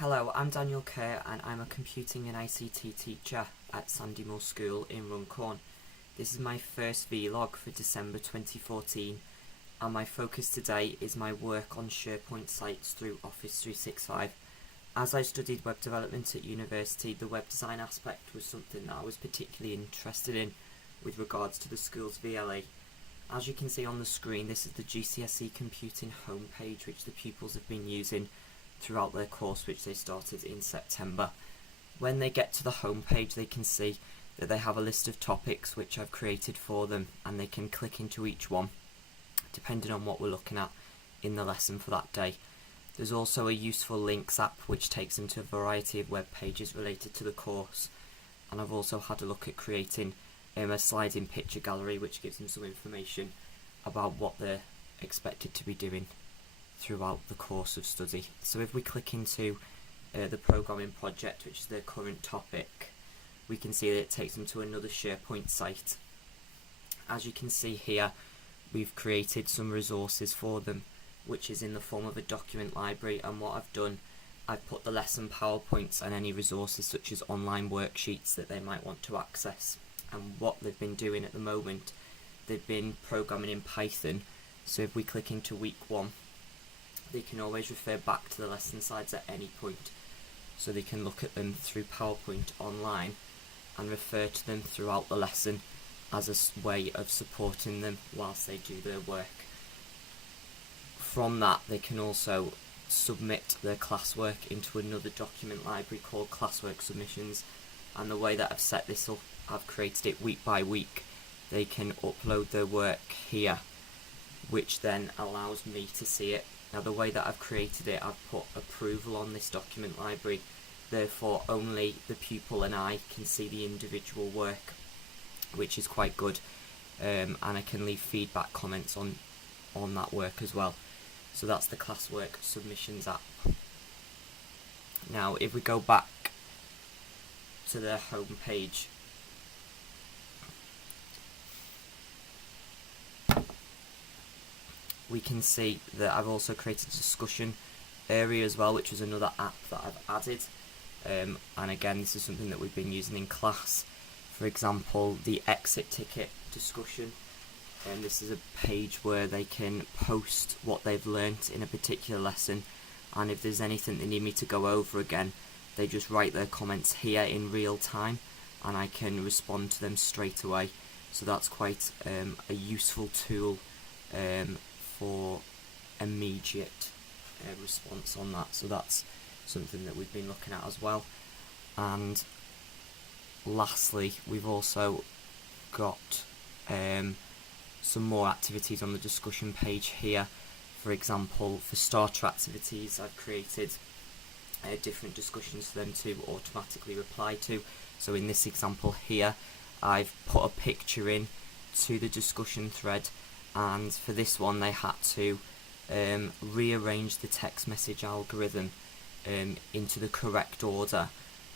Hello, I'm Daniel Kerr and I'm a computing and ICT teacher at Sandymore School in Runcorn. This is my first vlog for December 2014 and my focus today is my work on SharePoint sites through Office 365. As I studied web development at university, the web design aspect was something that I was particularly interested in with regards to the school's VLE. As you can see on the screen, this is the GCSE computing homepage which the pupils have been using throughout their course, which they started in September. When they get to the home page, they can see that they have a list of topics which I've created for them, and they can click into each one depending on what we're looking at in the lesson for that day. There's also a useful links app which takes them to a variety of web pages related to the course, and I've also had a look at creating a sliding picture gallery which gives them some information about what they're expected to be doing throughout the course of study. So if we click into the programming project, which is their current topic, we can see that it takes them to another SharePoint site. As you can see here, we've created some resources for them, which is in the form of a document library, and what I've done, I've put the lesson PowerPoints and any resources such as online worksheets that they might want to access. And what they've been doing at the moment, they've been programming in Python. So if we click into week 1, they can always refer back to the lesson slides at any point, so they can look at them through PowerPoint online and refer to them throughout the lesson as a way of supporting them whilst they do their work. From that, they can also submit their classwork into another document library called Classwork Submissions, and the way that I've set this up, I've created it week by week. They can upload their work here, which then allows me to see it. Now, the way that I've created it, I've put approval on this document library, therefore only the pupil and I can see the individual work, which is quite good, and I can leave feedback comments on that work as well. So that's the Classwork Submissions app. Now if we go back to their home page, we can see that I've also created a discussion area as well, which is another app that I've added, and again, this is something that we've been using in class. For example, the exit ticket discussion, and this is a page where they can post what they've learnt in a particular lesson, and if there's anything they need me to go over again, they just write their comments here in real time and I can respond to them straight away. So that's quite a useful tool for immediate response on that. So that's something that we've been looking at as well. And lastly, we've also got some more activities on the discussion page here. For example, for starter activities, I've created different discussions for them to automatically reply to. So in this example here, I've put a picture in to the discussion thread, and for this one they had to rearrange the text message algorithm into the correct order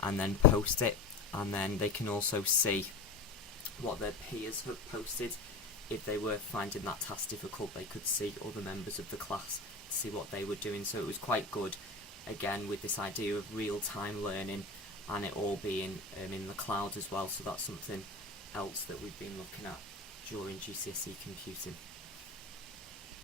and then post it, and then they can also see what their peers have posted. If they were finding that task difficult, they could see other members of the class to see what they were doing. So it was quite good, again, with this idea of real-time learning and it all being in the cloud as well. So that's something else that we've been looking at during GCSE computing.